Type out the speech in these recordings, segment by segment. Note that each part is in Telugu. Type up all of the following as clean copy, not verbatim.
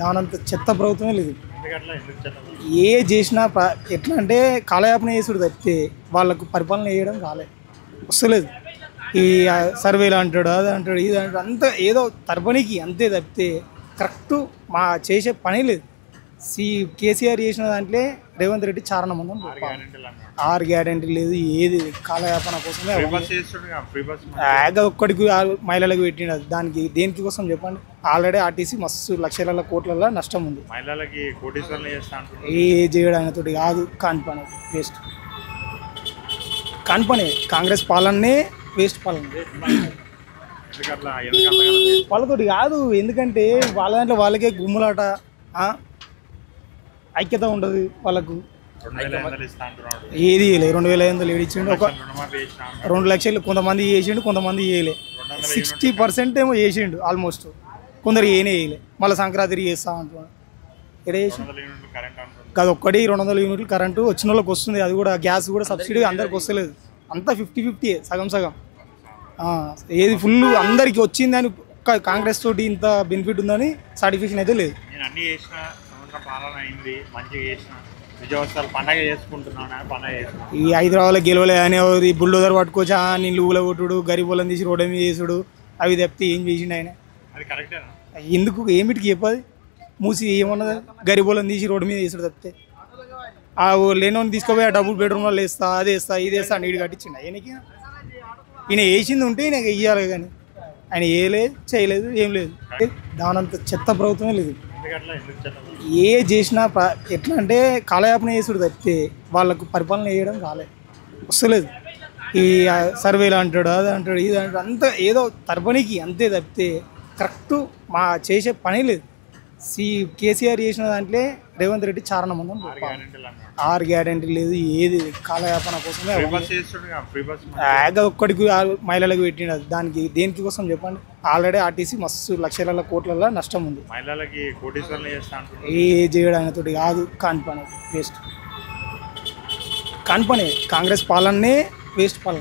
దానంత చెత్త ప్రభుత్వమే లేదు. ఏ చేసినా ఎట్లా అంటే కాలయాపన చేసుడు తప్పితే వాళ్ళకు పరిపాలన చేయడం రాలేదు, వస్తలేదు. ఈ సర్వేలు అంటాడు, అది అంటాడు, ఇది అంటాడు, అంత ఏదో తరపనికి అంతే తప్పితే కరెక్ట్ మా చేసే పని లేదు. కేసీఆర్ చేసిన దాంట్లో రేవంత్ రెడ్డి చారణమందం 6 గ్యారెంటీ లేదు, ఏది కాలయాపన కోసమే ఒక్కడికి మహిళలకు పెట్టిన దానికి దేనికి కోసం చెప్పండి. ఆల్రెడీ ఆర్టీసీ మస్తు లక్షల కోట్ల నష్టం ఉంది. ఏ చేయడం ఆయనతోటి కాదు, కాని పని వేస్ట్, కాని పని. కాంగ్రెస్ పాలనే వేస్ట్ పాలన వాళ్ళతోటి కాదు. ఎందుకంటే వాళ్ళ దాంట్లో వాళ్ళకే గుమ్ములాట, ఐక్యత ఉండదు వాళ్ళకు. ఏది చేయలేదు. 2500 ఏడిచ్చిండు, ఒక 2 లక్షలు కొంతమంది చేసిండు, కొంతమంది చేయలే. 60% ఏమో చేసిండు ఆల్మోస్ట్, కొందరు ఏనే చేయలే. మళ్ళీ సంక్రాంతి చేస్తా అంటున్నాడు. ఎక్కడ చేసిండు? అది ఒక్కటి 200 యూనిట్లు కరెంటు వచ్చిన వాళ్ళకి వస్తుంది. అది కూడా గ్యాస్ కూడా సబ్సిడీ అందరికి వస్తలేదు, అంతా 50-50 సగం సగం. ఏది ఫుల్ అందరికి వచ్చిందని కాంగ్రెస్ తోటి ఇంత బెనిఫిట్ ఉందని సర్టిఫికేషన్ అయితే లేదు. ఈ హైదరాబాద్లో గెలవలే అనేది బుల్డోజర్ పట్టుకోవచ్చా, నీళ్ళు ఊళ్ళో కొట్టుడు, గరీబులను తీసి రోడ్డు మీద చేసుడు, అవి తప్పితే ఏం చేసిండు ఆయన? ఎందుకు ఏమిటికి చెప్పది? మూసి ఏమన్నది? గరీబులను తీసి రోడ్డు మీద వేసుడు తప్పితే. లేనోని తీసుకుపోయి ఆ డబుల్ బెడ్రూమ్లో వేస్తా, అది వేస్తా, ఇది వేస్తా నీడు కట్టించిండు ఆయనకి. ఈయన వేసింది ఉంటే ఈయన వెయ్యాలి, కానీ ఆయన వేయలేదు, చేయలేదు, ఏం లేదు. దానంత చెత్త ప్రభుత్వమే లేదు. ఏ చేసినా ఎట్లా అంటే కాలయాపన చేసుడు తప్పితే వాళ్ళకు పరిపాలన చేయడం రాలేదు, వస్తలేదు. ఈ సర్వేలు అంటాడు, అది అంటాడు, ఇది అంటాడు, అంత ఏదో తరపనికి అంతే తప్పితే కరెక్ట్ మా చేసే పని లేదు. కేసీఆర్ చేసిన దాంట్లో రేవంత్ రెడ్డి చారణమందం 6 గ్యారెంటీ లేదు, ఏది కాలయాపన కోసమే ఒక్కడికి మహిళలకు పెట్టిన దానికి దేనికి కోసం చెప్పండి. ఆల్రెడీ ఆర్టీసీ మస్తు లక్షల కోట్ల నష్టం ఉంది. ఏ చేయడం ఆయనతోటి కాదు, కాని పని వేస్ట్, కాని పని. కాంగ్రెస్ పాలనే వేస్ట్ పాలన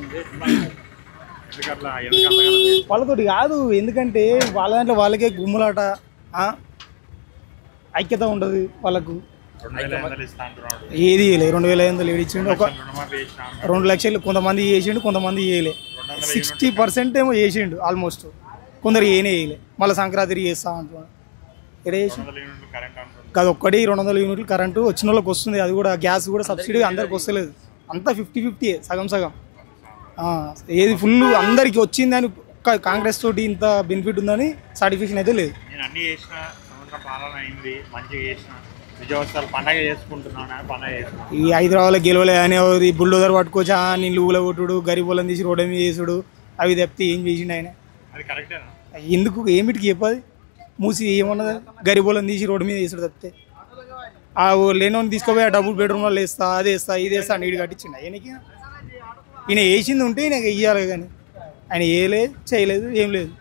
వాళ్ళతోటి కాదు. ఎందుకంటే వాళ్ళ దాంట్లో వాళ్ళకే గుమ్ములాట, ఐక్యత ఉండదు వాళ్ళకు. ఏది చేయలేదు. 2500 ఏడిచ్చిండు, ఒక 2 లక్షలు కొంతమంది చేసిండు, కొంతమంది చేయలే. 60% ఏమో చేసిండు ఆల్మోస్ట్, కొందరు ఏనే చేయలే. మళ్ళీ సంక్రాంతి చేస్తా అంటున్నాడు. ఎక్కడ చేసిండు? అది ఒక్కటి 200 యూనిట్లు కరెంటు వచ్చిన వాళ్ళకి వస్తుంది. అది కూడా గ్యాస్ కూడా సబ్సిడీ అందరికి వస్తలేదు, అంతా 50-50 సగం సగం. ఏది ఫుల్ అందరికి వచ్చిందని కాంగ్రెస్ తోటి ఇంత బెనిఫిట్ ఉందని సర్టిఫికేషన్ అయితే లేదు. ఈ హైదరాబాద్లో గెలవలే అనేది బుల్డోజర్ పట్టుకోవచ్చా, నీళ్ళు ఊళ్ళో కొట్టుడు, గరీబులను తీసి రోడ్డు మీద చేసుడు, అవి తప్పితే ఏం చేసిండు ఆయన? ఎందుకు ఏమిటికి చెప్పది? మూసి ఏమన్నది? గరీబులను తీసి రోడ్డు మీద వేసుడు తప్పితే. లేనోని తీసుకుపోయి ఆ డబుల్ బెడ్రూమ్లో వేస్తా, అది వేస్తా, ఇది వేస్తా నీడు కట్టించిండు ఆయనకి. ఈయన వేసింది ఉంటే ఈయన వెయ్యాలి, కానీ ఆయన వేయలేదు, చేయలేదు, ఏం లేదు.